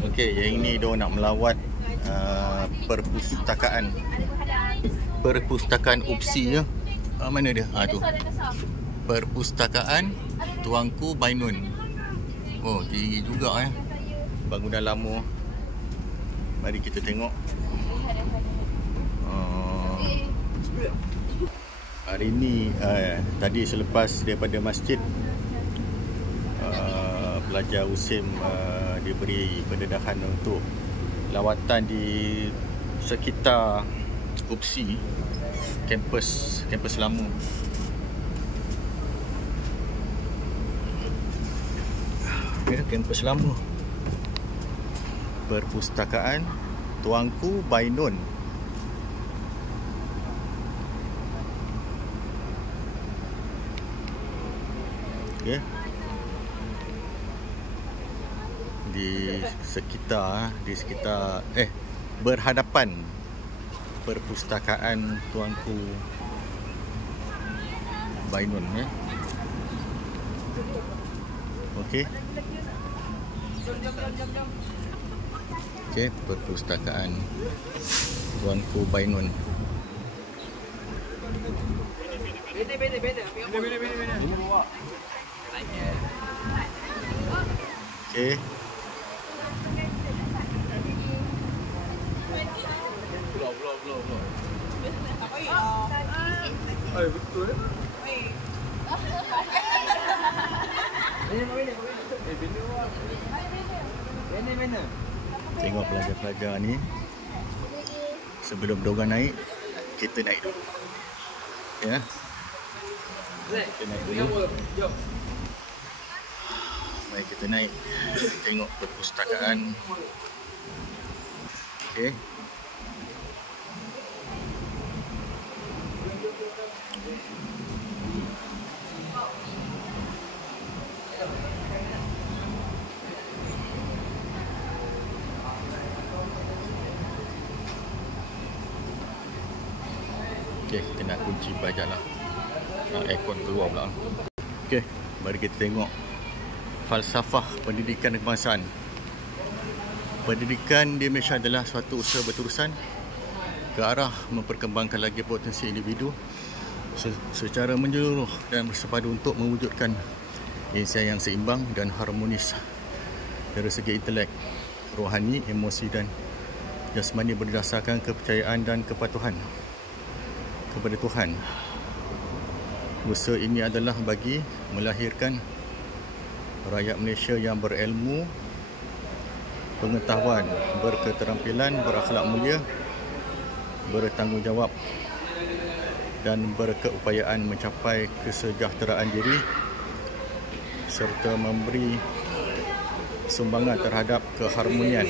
Okey, yang ini dia nak melawat perpustakaan Upsi ya. Mana dia? Tu. Perpustakaan Tuanku Bainun. Oh, tinggi juga ya. Bangunan lama. Mari kita tengok. Hari ini tadi selepas daripada masjid, pelajar USIM diberi pendedahan untuk lawatan di sekitar Upsi, kampus lama. Ya, kampus lama. Perpustakaan Tuanku Bainun. Okay. Di sekitar berhadapan perpustakaan Tuanku Bainun ya. Okey. Okey, perpustakaan Tuanku Bainun. Okey. Belum. Ay, betul eh? Tengok pelajar-pelajar ni. Sebelum diorang naik, kita naik dulu. Ya. Kita naik dulu. Mari kita naik. Tengok perpustakaan. Okey. Okey, kita nak kunci bajet lah. Aircon keluar pula. Okey, mari kita tengok falsafah pendidikan kebangsaan. Pendidikan di Malaysia adalah suatu usaha berterusan ke arah memperkembangkan lagi potensi individu secara menyeluruh dan bersepadu untuk mewujudkan insan yang seimbang dan harmonis dari segi intelek, rohani, emosi dan jasmani berdasarkan kepercayaan dan kepatuhan kepada Tuhan. Usaha ini adalah bagi melahirkan rakyat Malaysia yang berilmu, pengetahuan, berketerampilan, berakhlak mulia, bertanggungjawab dan berkeupayaan mencapai kesejahteraan diri serta memberi sumbangan terhadap keharmonian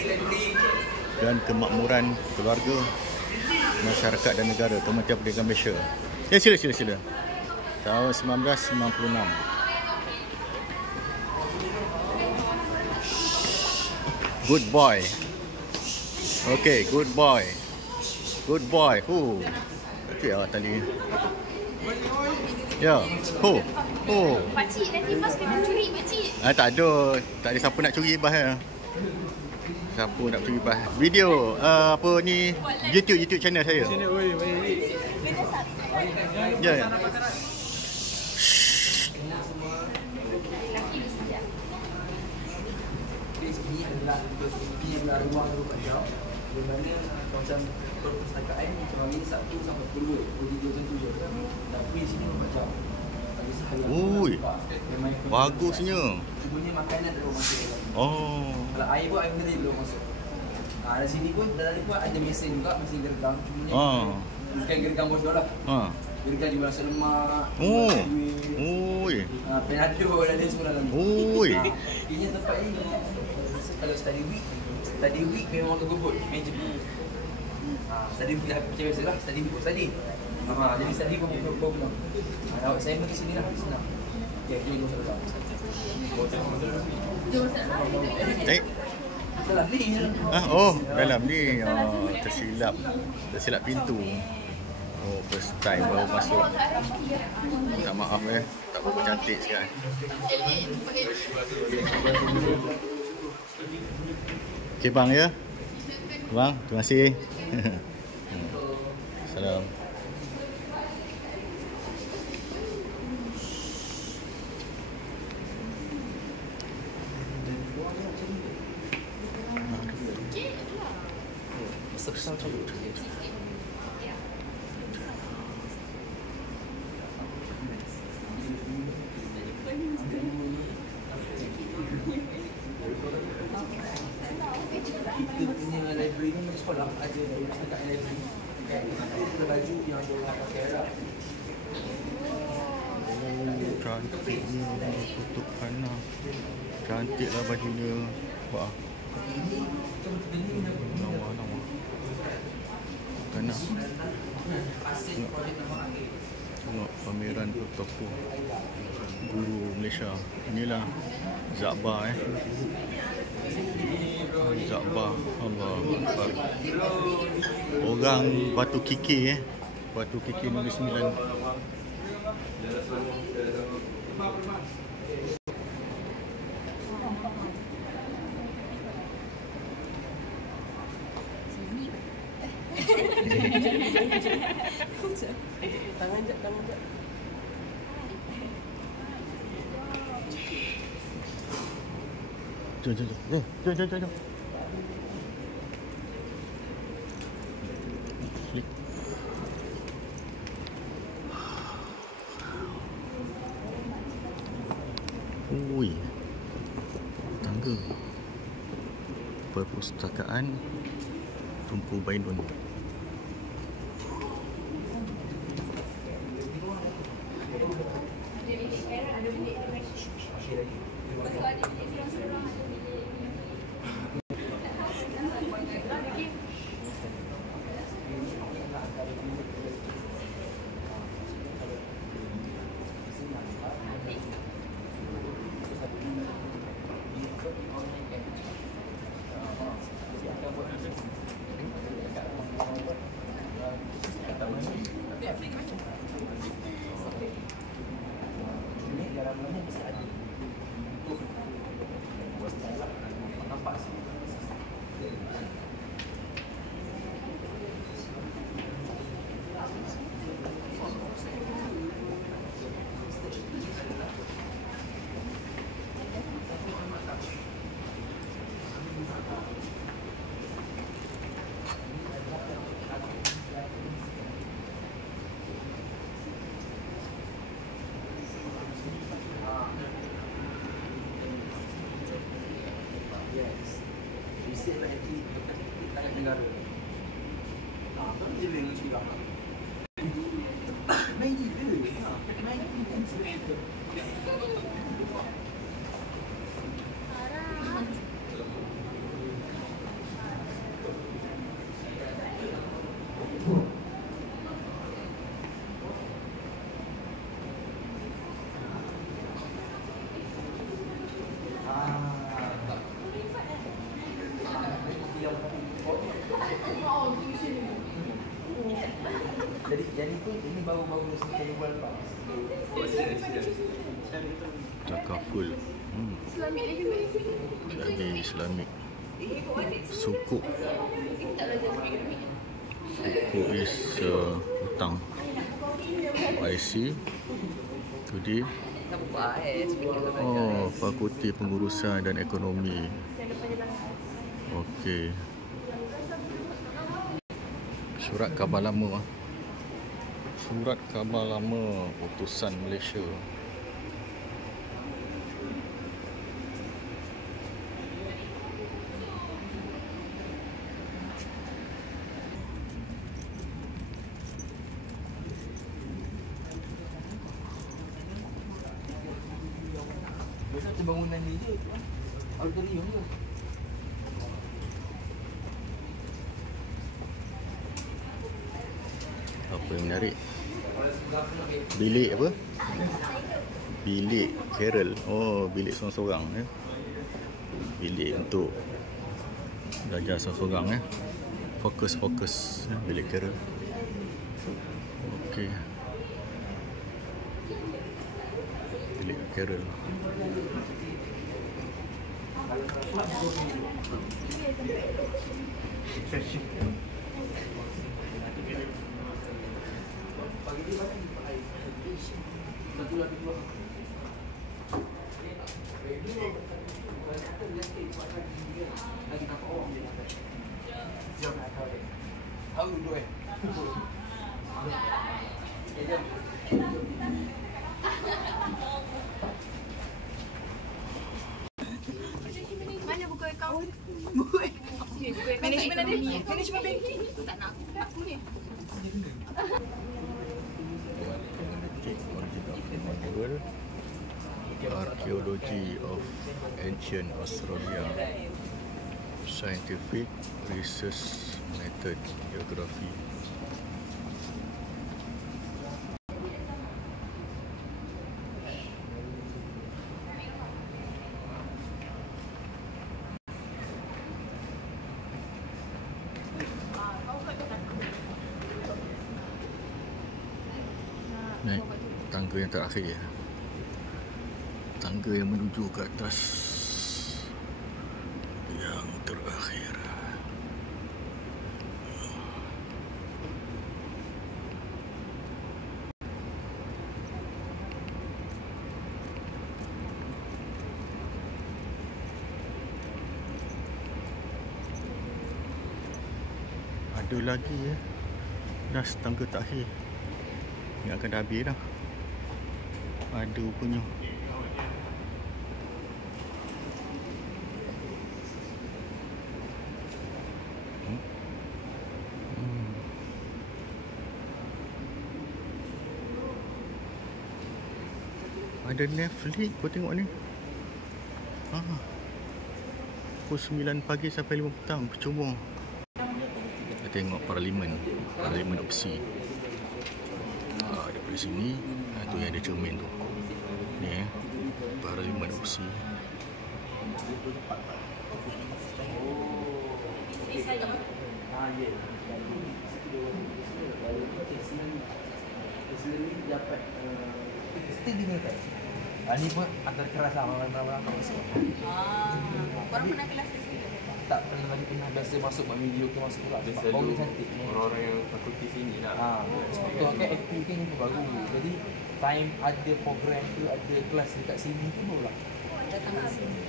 dan kemakmuran keluarga, masyarakat dan negara. Kementerian Pendidikan Malaysia. Ya, sila. Tahun 1996. Good boy. Okay, good boy. Good boy. Okey lah tali. Ya. Pakcik nanti bas kena curi pakcik. Tak ada siapa nak curi bas ya. Siapa nak curi bas. Video apa ni YouTube channel saya. Ya. Ini adalah rumah jauh. Di mana macam perpustakaan macam ni 1 sampai 10. Dia tentu je. Tapi sini nampak jauh. Ui. Bagusnya. Sebenarnya makanan terlalu masuk. Oh. Kalau air pun air benda belum masuk. Di sini pun dalam pun ada mesin juga, mesin gergang. Cuma bukan gergang botol lah. Gergang juga rasa lemak. Ui. Penado ada semua dalam ni. Ui. Ini tempat ini. Kalau study week memang kebut meja. Study week macam biasa lah, study week study. Jadi study pun problem. Awak saya pergi sini lah, senang. Okey, ini masuk dalam. Dalam ni. Dalam ni. Tersilap pintu. First time baru masuk. Minta maaf tak berapa cantik sekarang. Okey bang ya. Bang, terima kasih. Salam. Kita punya library ni macam sekolah ada dekat library. Kita baju yang boleh pakai lah. Cantiknya tutup panah. Cantiklah bajunya. Wah. Lawa-lawa. Kanak. Tengok pameran toko guru Malaysia. Inilah Zakbar Zakbar. Allah Akbar. Orang Batu Kiki Batu Kiki Negeri Sembilan. Tangan jap, tangan jap. Jom. Flick. Ui. Tangga. Perpustakaan Tunku Bainun. Negara. Apa dia dengan cakap? Main dia. Main dia. Jadi pun ini baru-baru sekali jual pak. Takaful. Jadi Islamik. Sukuk. Sukuk is hutang. IC. Tudi. Oh, Fakulti Pengurusan dan Ekonomi. Okey. Surat khabar lama. Surat khabar lama utusan Malaysia. Biasa bangunan ni je. Auditorium tu. Apa yang menarik? Bilik apa? Bilik Carol. Oh, bilik seorang-seorang ya. Bilik untuk belajar seorang-seorang ya. Fokus ya. Bilik Carol. Okey. Bilik Carol. Mana buku akaun? Buku Management ada ni. Management banking. Tak nak. Aku ni. Archaeology of Ancient Australia, Scientific Research Method, Geography. Naik tangga yang terakhir, tangga yang menuju ke atas yang terakhir. Ada lagi ya, dah tangga terakhir. Yang akan dah habis dah. Ada punya. Ada Netflix, kau tengok ni. Pukul 9 pagi sampai 5 petang, percuma. Kita tengok Parlimen opsi. Dari sini, tu yang ada cermin tu. Ni Parlimen opsi. Mesti digunakan. Ini pun antara keras lah orang-orang masuk. Korang pernah kelas di sini? Tak pernah biasa masuk buat video ke masuk pula. Selalu orang-orang yang fakulti sini lah. Betul kan FP kan ni baru. Jadi time ada program tu, ada kelas dekat sini tu baru lah. Datang ke sini.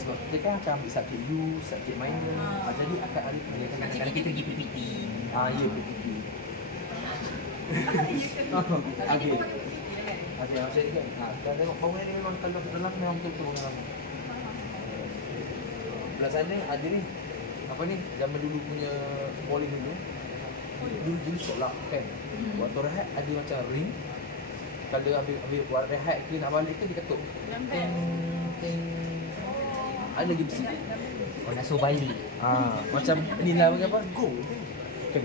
Sebab kita kan akan ambil subjek U, subjek minor. Jadi akan ada kadang-kadang kita pergi PPT. Ya PPT. Okey. Okey, macam ni kan. Kita tengok bangunan ni memang kalau dalam memang betul-betul bangunan lama. Belah sana ada ni. Apa ni? Zaman dulu punya bowling dulu. Dulu sekolah kan. Waktu rehat ada macam ring. Kalau habis buat rehat ke nak balik ke dia ketuk. Ting. Ada lagi besi. Kau nak suruh balik. Macam ni lah apa? Gong. Kan.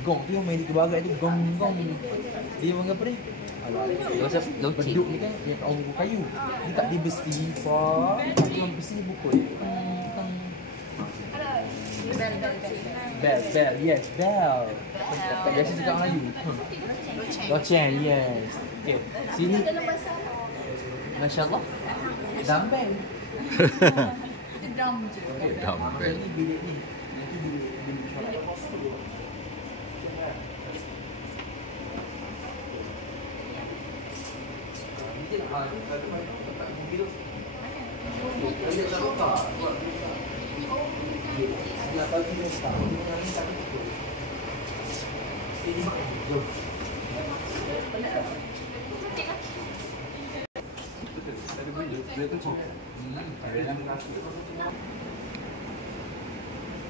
Gong tu yang main di kebagai tu gong. Dia panggil apa ni? Macam locik. Beduk ni kan yang orang buku kayu. Dia tak dia besi. Yang besi ni pukul. Bell, yes, bell. Tak biasa cakap Melayu. Loceng, yes. Okay, sini. Masya Allah. Dumbbell. Itu drum je. Dumbbell. Ini bilik ni. Nanti bilik solat.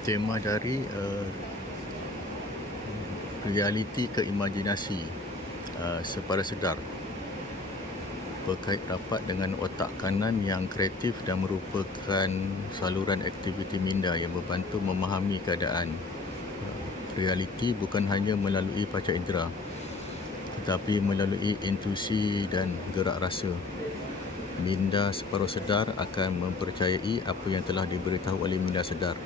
Tema dari realiti ke imajinasi sepada sedar, berkait rapat dengan otak kanan yang kreatif dan merupakan saluran aktiviti minda yang membantu memahami keadaan. Realiti bukan hanya melalui panca indera, tetapi melalui intuisi dan gerak rasa. Minda separuh sedar akan mempercayai apa yang telah diberitahu oleh minda sedar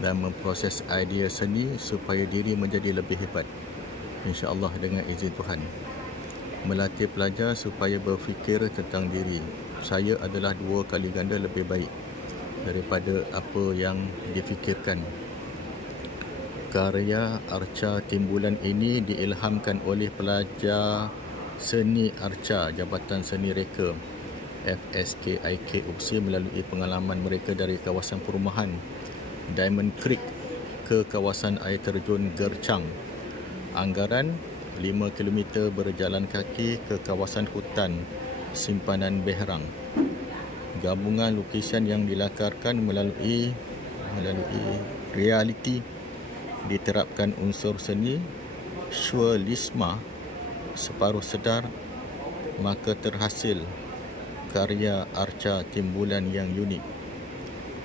dan memproses idea seni supaya diri menjadi lebih hebat, insya-Allah dengan izin Tuhan. Melatih pelajar supaya berfikir tentang diri. Saya adalah 2 kali ganda lebih baik. daripada apa yang difikirkan. Karya arca timbulan ini diilhamkan oleh pelajar seni arca Jabatan Seni Reka FSKIK UPSI melalui pengalaman mereka dari kawasan perumahan Diamond Creek ke kawasan air terjun Gerchang. Anggaran 5 km berjalan kaki ke kawasan hutan simpanan Behrang. Gabungan lukisan yang dilakarkan melalui realiti, diterapkan unsur seni surrealisme separuh sedar, maka terhasil karya arca timbulan yang unik.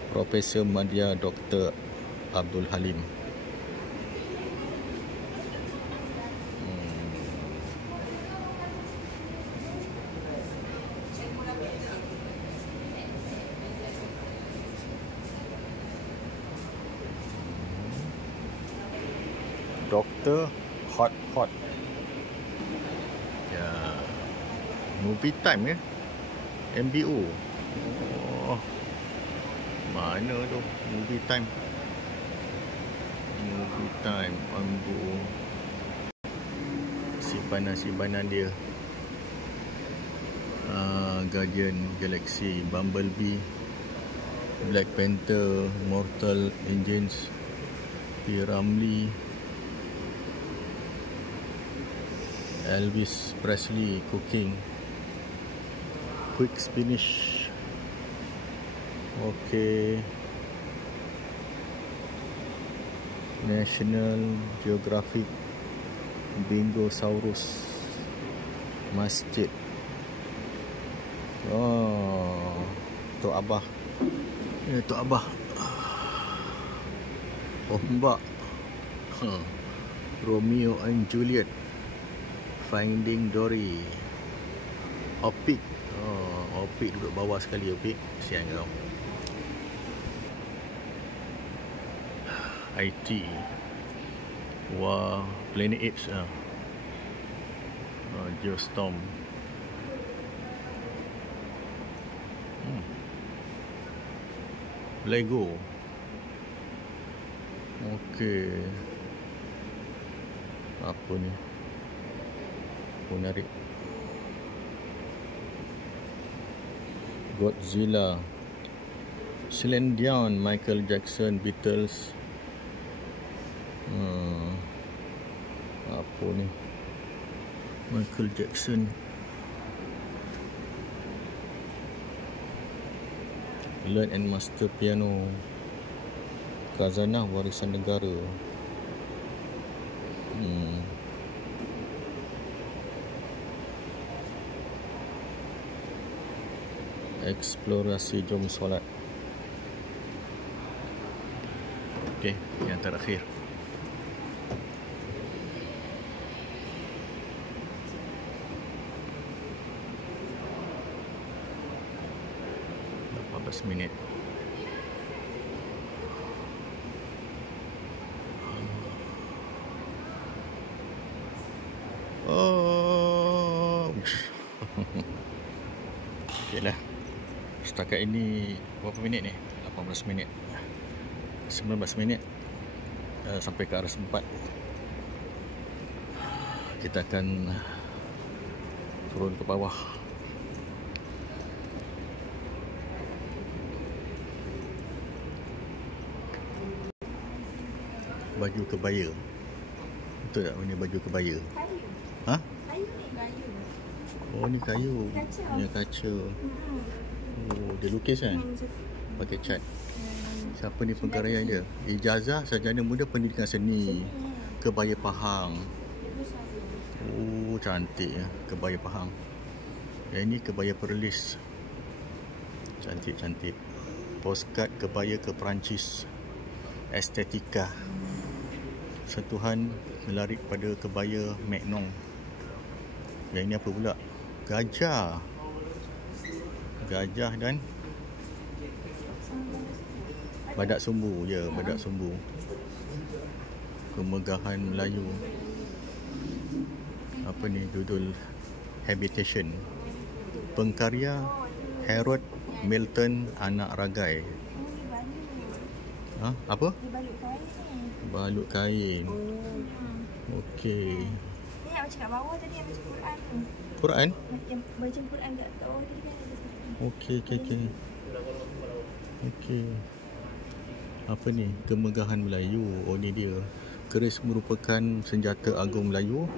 Profesor Madya Dr. Abdul Halim. Dr. Hot. Ya. Movie time ya. MBO. Oh. Mana tu movie time? Movie time MBO. Simpanan dia. Guardian Galaxy, Bumblebee, Black Panther, Mortal Engines, P. Ramlee, Elvis Presley cooking, quick finish. Okay. National Geographic, Bingosaurus, Masjid. Oh, Tok Abah. Tok Abah. Ombak. Romeo and Juliet, Finding Dory. Opik. Opik duduk bawah sekali. Opik, kesian kau. IT. Wah, Planet Apes. Geostorm. Lego. Okey. Apa ni? Menarik. Godzilla, Celine Dion, Michael Jackson, Beatles. Apa ni? Michael Jackson. Learn and Master Piano, Khazanah Warisan Negara. Eksplorasi jom solat. Okey, yang terakhir. Minit. Oh. Okeylah. Setakat ini berapa minit ni? 18 minit. 19 minit. Sampai ke arah 4. Kita akan turun ke bawah. Baju kebaya. Betul tak ini baju kebaya? Kayu. Ha? Kayu ni kayu. Oh ni kayu. Kaca. Ni kaca. Oh dia lukis kan? Pakai cat. Siapa ni pengkarya dia? Ijazah Sarjana Muda Pendidikan Seni. Kebaya Pahang. Oh cantik ya kebaya Pahang. Yang ini kebaya Perlis. Cantik-cantik. Postcard kebaya ke Perancis. Estetika. Sentuhan melarik pada kebaya Magnum. Yang ini apa pula? Gajah. Gajah dan badak sumbu. Ya, badak sumbu. Kemegahan Melayu. Apa ni judul? Habitation. Pengkarya Harold Milton Anak Ragai. Ha? Apa? Dia balut kain ni. Balut kain. Okey. Ni yang macam kat bawah tadi yang macam Quran tu. Quran? Yang baca Quran kat bawah tadi kan ada satu. Okey. Okey. Apa ni? Kemegahan Melayu. Oh, ni dia. Keris merupakan senjata agung Melayu.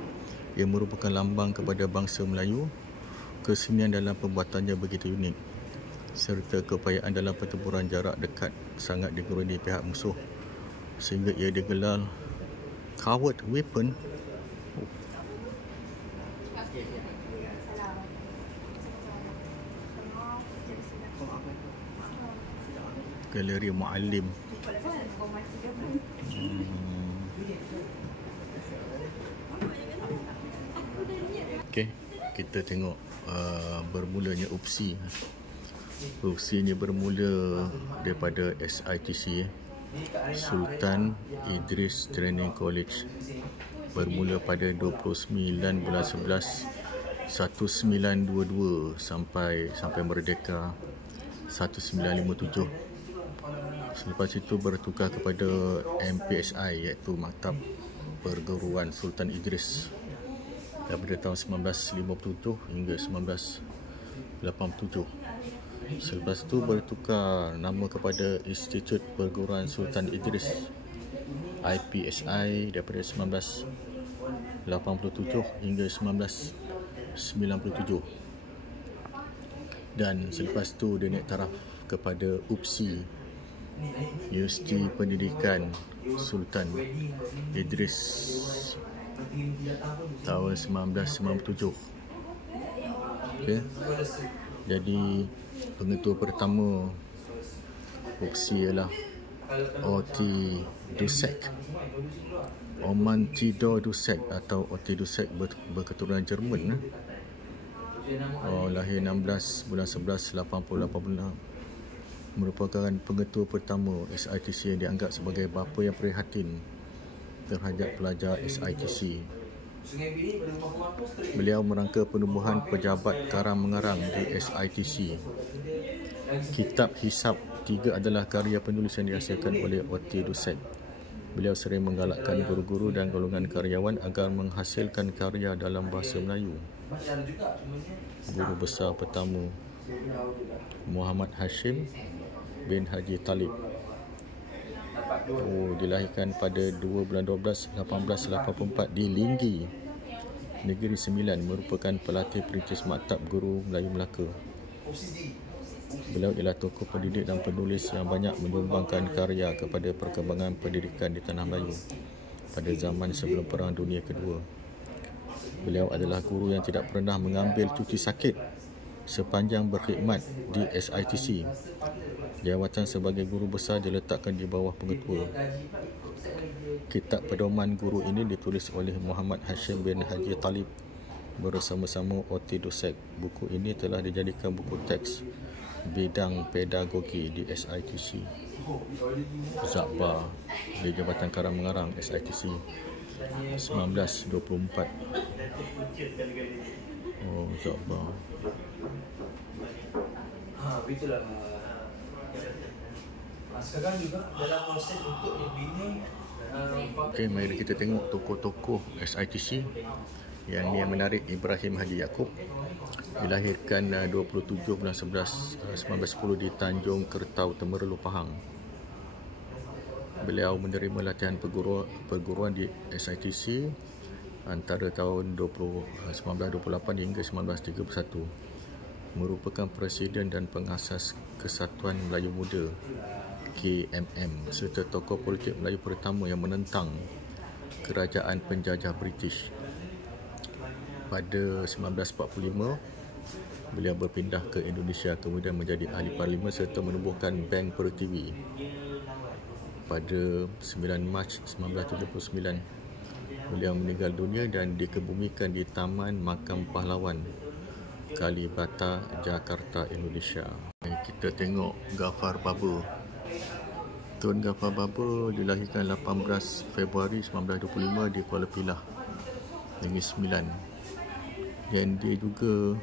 Ia merupakan lambang kepada bangsa Melayu. Kesenian dalam pembuatannya begitu unik. Serta keupayaan dalam pertempuran jarak dekat sangat digeruni pihak musuh. Sehingga ia digelar coward weapon. Galeri Muallim. Okey, kita tengok bermulanya opsi. Opsinya bermula daripada SITC, Sultan Idris Training College. Bermula pada 29 bulan 11 1922 sampai merdeka 1957. Selepas itu bertukar kepada MPSI, iaitu Maktab Perguruan Sultan Idris, daripada tahun 1957 hingga 1987. Selepas itu bertukar nama kepada Institut Perguruan Sultan Idris, IPSI, daripada 1987 hingga 1997. Dan selepas itu dia naik taraf kepada UPSI, Universiti Pendidikan Sultan Idris, tahun 1997. Okey. Jadi pengetua pertama UPSI ialah Otti Dusek, Oman Tidor Dusek atau Otti Dusek, berketurunan Jerman. Lahir 16 bulan 11 1886. Merupakan pengetua pertama SITC yang dianggap sebagai bapa yang prihatin terhadap pelajar SITC. Beliau merangka penubuhan pejabat karang-mengarang di SITC. Kitab Hisab 3 adalah karya penulis yang dihasilkan oleh Otti Dusek. Beliau sering menggalakkan guru-guru dan golongan karyawan agar menghasilkan karya dalam bahasa Melayu. Guru besar pertama Muhammad Hashim bin Haji Talib. Dilahirkan pada 2 bulan 12 1884 di Linggi, Negeri Sembilan. Merupakan pelatih perintis Maktab Guru Melayu Melaka. Beliau ialah tokoh pendidik dan penulis yang banyak menyumbangkan karya kepada perkembangan pendidikan di Tanah Melayu pada zaman sebelum Perang Dunia Kedua. Beliau adalah guru yang tidak pernah mengambil cuti sakit sepanjang berkhidmat di SITC. Jawatan sebagai guru besar diletakkan di bawah pengetua. Kitab pedoman guru ini ditulis oleh Muhammad Hashim bin Haji Talib bersama-sama Otti Dusek. Buku ini telah dijadikan buku teks bidang pedagogi di SITC. Zakbar di Jabatan Karang-Mengarang SITC 1924. Zakbar. Itulah. Sekarang juga dalam proses untuk membina. Okey, mari kita tengok tokoh-tokoh SITC. Yang menarik, Ibrahim Haji Yaakob dilahirkan 27 bulan 11 1910 di Tanjung Kertau, Temerloh, Pahang. Beliau menerima latihan perguruan di SITC antara tahun 1928 hingga 1931. Merupakan Presiden dan Pengasas Kesatuan Melayu Muda KMM serta tokoh politik Melayu pertama yang menentang kerajaan penjajah British. Pada 1945, beliau berpindah ke Indonesia, kemudian menjadi ahli parlimen serta menubuhkan Bank Pertiwi. Pada 9 Mac 1979, beliau meninggal dunia dan dikebumikan di Taman Makam Pahlawan, Kalibata, Jakarta, Indonesia. Kita tengok Ghaffar Babur. Tun Ghaffar Babur dilahirkan 18 Februari 1925 di Kuala Pilah, Negeri Sembilan. Dan dia juga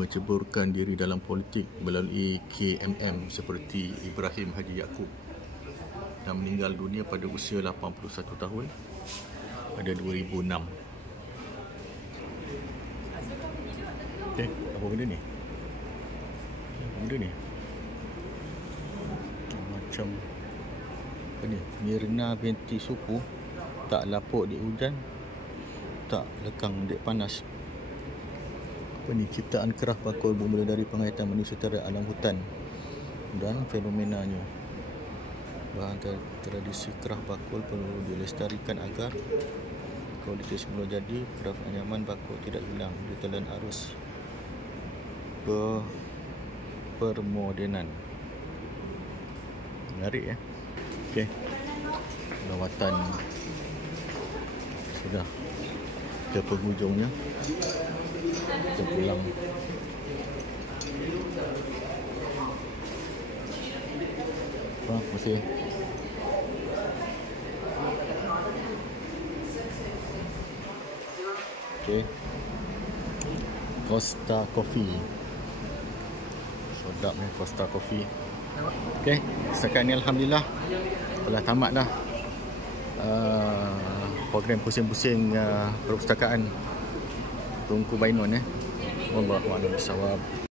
menceburkan diri dalam politik melalui KMM seperti Ibrahim Haji Yaakob. dan meninggal dunia pada usia 81 tahun pada 2006. Apa benda ni? Apa benda ni? Macam apa ni? Mirna binti Supu, tak lapuk di hujan, tak lekang dek panas. Apa ni? Ciptaan kerah bakul bermula dari penghayatan manusia terhadap alam hutan dan fenomenanya. Bahan tradisi kerah bakul perlu dilestarikan agar kualiti semula jadi, kerah anyaman bakul tidak hilang ditelan arus permodenan. Menarik ya. Okey. Lawatan sudah ke penghujungnya. Kita pulang. Terima kasih. Okey. Costa Coffee. Sedap ni Costa Coffee. Okey, setakat ni alhamdulillah telah tamat dah program pusing-pusing perpustakaan Tunku Bainun. Wallahualam bissawab.